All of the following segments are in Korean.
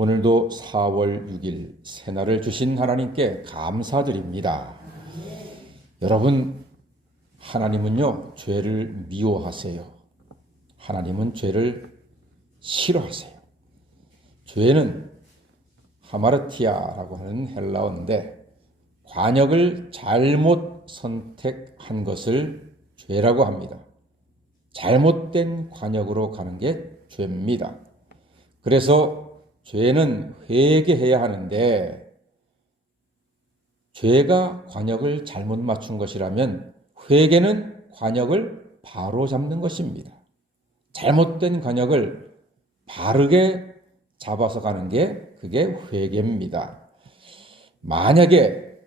오늘도 4월 6일 새날을 주신 하나님께 감사드립니다. 여러분, 하나님은요, 죄를 미워하세요. 하나님은 죄를 싫어하세요. 죄는 하마르티아라고 하는 헬라어인데 관역을 잘못 선택한 것을 죄라고 합니다. 잘못된 관역으로 가는 게 죄입니다. 그래서 죄는 회개해야 하는데 죄가 관역을 잘못 맞춘 것이라면 회개는 관역을 바로 잡는 것입니다. 잘못된 관역을 바르게 잡아서 가는 게 그게 회개입니다. 만약에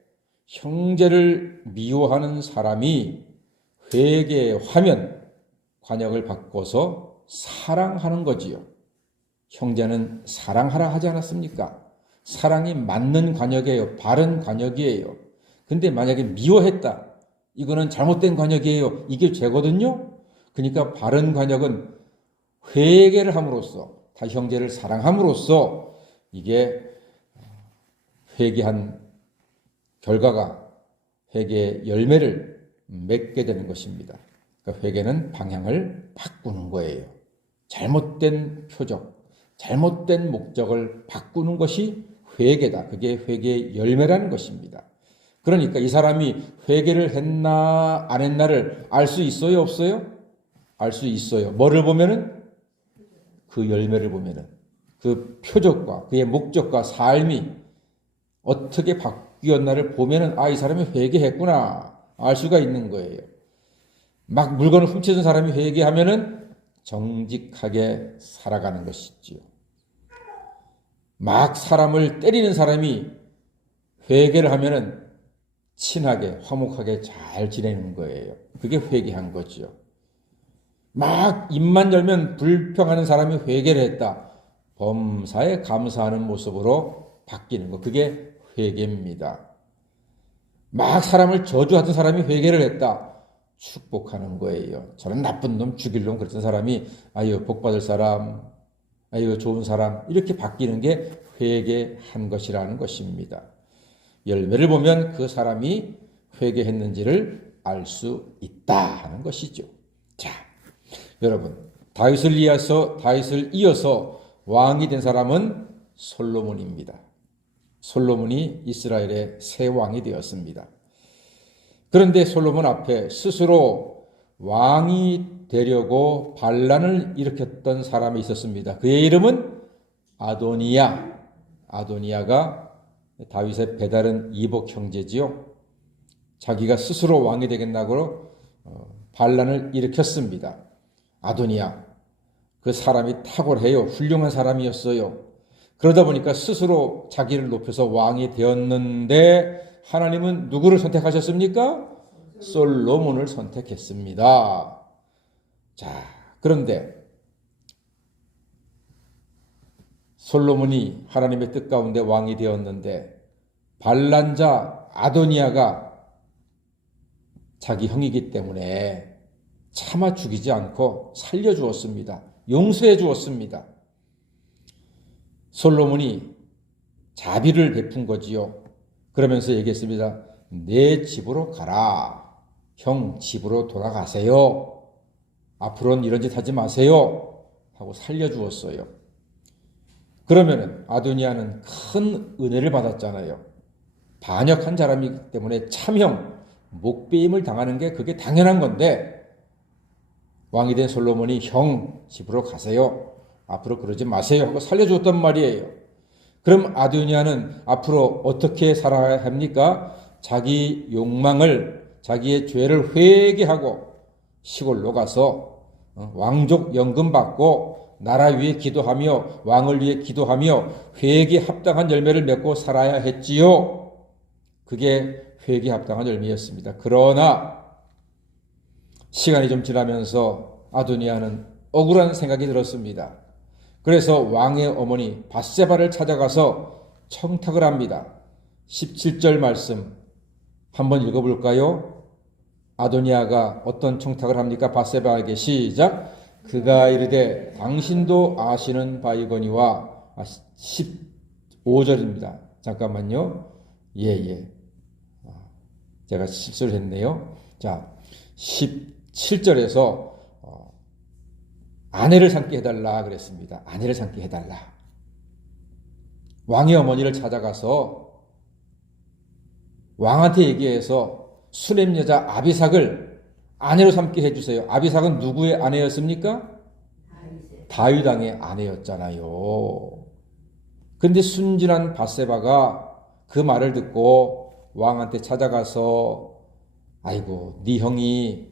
형제를 미워하는 사람이 회개하면 관역을 바꿔서 사랑하는 거지요. 형제는 사랑하라 하지 않았습니까? 사랑이 맞는 관역이에요. 바른 관역이에요. 근데 만약에 미워했다. 이거는 잘못된 관역이에요. 이게 죄거든요. 그러니까 바른 관역은 회개를 함으로써 다 형제를 사랑함으로써 이게 회개한 결과가 회개의 열매를 맺게 되는 것입니다. 그러니까 회개는 방향을 바꾸는 거예요. 잘못된 표적, 잘못된 목적을 바꾸는 것이 회개다. 그게 회개의 열매라는 것입니다. 그러니까 이 사람이 회개를 했나 안 했나를 알 수 있어요, 없어요? 알 수 있어요. 뭐를 보면은? 그 열매를 보면은 그 표적과 그의 목적과 삶이 어떻게 바뀌었나를 보면은 이 사람이 회개했구나 알 수가 있는 거예요. 막 물건을 훔치던 사람이 회개하면은 정직하게 살아가는 것이지요. 막 사람을 때리는 사람이 회개를 하면은 친하게 화목하게 잘 지내는 거예요. 그게 회개한 거죠. 막 입만 열면 불평하는 사람이 회개를 했다. 범사에 감사하는 모습으로 바뀌는 거. 그게 회개입니다. 막 사람을 저주하던 사람이 회개를 했다. 축복하는 거예요. 저는 나쁜 놈, 죽일 놈 그랬던 사람이 아유 복받을 사람, 아유 좋은 사람 이렇게 바뀌는 게 회개한 것이라는 것입니다. 열매를 보면 그 사람이 회개했는지를 알 수 있다 하는 것이죠. 자, 여러분, 다윗을 이어서 왕이 된 사람은 솔로몬입니다. 솔로몬이 이스라엘의 새 왕이 되었습니다. 그런데 솔로몬 앞에 스스로 왕이 되려고 반란을 일으켰던 사람이 있었습니다. 그의 이름은 아도니아. 아도니아가 다윗의 배다른 이복 형제지요. 자기가 스스로 왕이 되겠다고 반란을 일으켰습니다. 아도니아. 그 사람이 탁월해요. 훌륭한 사람이었어요. 그러다 보니까 스스로 자기를 높여서 왕이 되었는데 하나님은 누구를 선택하셨습니까? 솔로몬을 선택했습니다. 자, 그런데 솔로몬이 하나님의 뜻 가운데 왕이 되었는데 반란자 아도니아가 자기 형이기 때문에 참아 죽이지 않고 살려주었습니다. 용서해 주었습니다. 솔로몬이 자비를 베푼 거지요. 그러면서 얘기했습니다. 내 집으로 가라. 형 집으로 돌아가세요. 앞으로는 이런 짓 하지 마세요. 하고 살려주었어요. 그러면은 아도니아는 큰 은혜를 받았잖아요. 반역한 사람이기 때문에 참형, 목베임을 당하는 게 그게 당연한 건데 왕이 된 솔로몬이 형 집으로 가세요. 앞으로 그러지 마세요 하고 살려줬단 말이에요. 그럼 아도니아는 앞으로 어떻게 살아야 합니까? 자기 욕망을, 자기의 죄를 회개하고 시골로 가서 왕족 연금 받고 나라 위에 기도하며 왕을 위해 기도하며 회개에 합당한 열매를 맺고 살아야 했지요. 그게 회개에 합당한 열매였습니다. 그러나 시간이 좀 지나면서 아도니아는 억울한 생각이 들었습니다. 그래서 왕의 어머니 밧세바를 찾아가서 청탁을 합니다. 17절 말씀 한번 읽어볼까요? 아도니아가 어떤 청탁을 합니까? 밧세바에게 시작. 그가 이르되 당신도 아시는 바이거니와 15절입니다. 잠깐만요. 예. 제가 실수를 했네요. 자, 17절에서 아내를 삼게 해달라 그랬습니다. 아내를 삼게 해달라. 왕의 어머니를 찾아가서 왕한테 얘기해서 수냄 여자 아비삭을 아내로 삼게 해주세요. 아비삭은 누구의 아내였습니까? 다윗 왕의 아내였잖아요. 근데 순진한 밧세바가 그 말을 듣고 왕한테 찾아가서 아이고 네 형이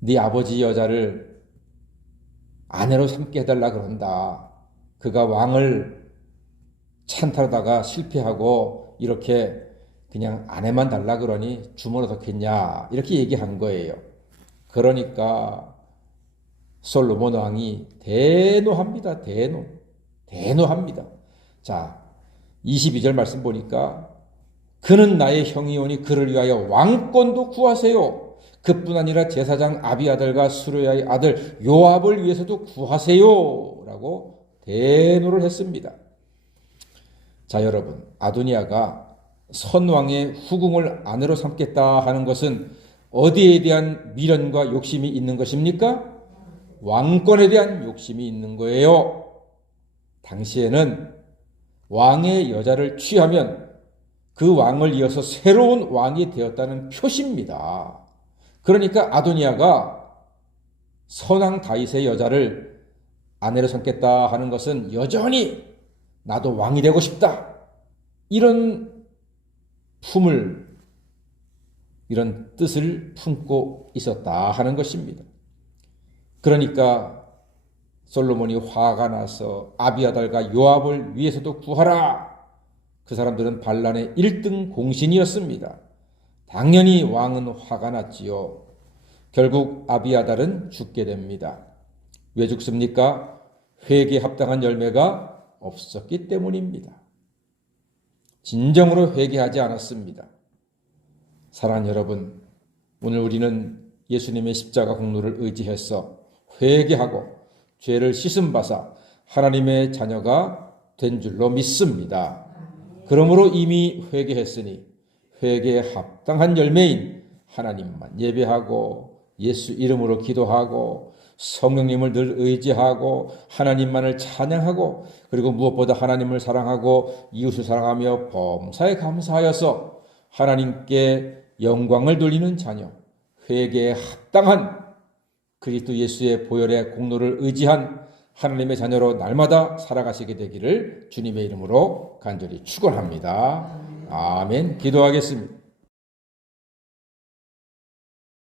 네 아버지 여자를 아내로 삼게 해달라 그런다. 그가 왕을 찬탈하다가 실패하고 이렇게 그냥 아내만 달라 그러니 주면 어떻겠냐 이렇게 얘기한 거예요. 그러니까 솔로몬 왕이 대노합니다. 대노합니다. 자, 22절 말씀 보니까 그는 나의 형이오니 그를 위하여 왕권도 구하세요. 그뿐 아니라 제사장 아비아들과 수르야의 아들 요압을 위해서도 구하세요. 라고 대노를 했습니다. 자, 여러분, 아도니아가 선왕의 후궁을 아내로 삼겠다 하는 것은 어디에 대한 미련과 욕심이 있는 것입니까? 왕권에 대한 욕심이 있는 거예요. 당시에는 왕의 여자를 취하면 그 왕을 이어서 새로운 왕이 되었다는 표시입니다. 그러니까 아도니아가 선왕 다윗의 여자를 아내로 삼겠다 하는 것은 여전히 나도 왕이 되고 싶다. 이런 뜻을 품고 있었다 하는 것입니다. 그러니까 솔로몬이 화가 나서 아비아달과 요압을 위해서도 구하라. 그 사람들은 반란의 1등 공신이었습니다. 당연히 왕은 화가 났지요. 결국 아비아달은 죽게 됩니다. 왜 죽습니까? 회개에 합당한 열매가 없었기 때문입니다. 진정으로 회개하지 않았습니다. 사랑하는 여러분, 오늘 우리는 예수님의 십자가 공로를 의지해서 회개하고 죄를 씻음받아 하나님의 자녀가 된 줄로 믿습니다. 그러므로 이미 회개했으니 회개에 합당한 열매인 하나님만 예배하고 예수 이름으로 기도하고 성령님을 늘 의지하고 하나님만을 찬양하고 그리고 무엇보다 하나님을 사랑하고 이웃을 사랑하며 범사에 감사하여서 하나님께 영광을 돌리는 자녀, 회개에 합당한 그리스도 예수의 보혈의 공로를 의지한 하나님의 자녀로 날마다 살아가시게 되기를 주님의 이름으로 간절히 축원합니다. 아멘. 기도하겠습니다.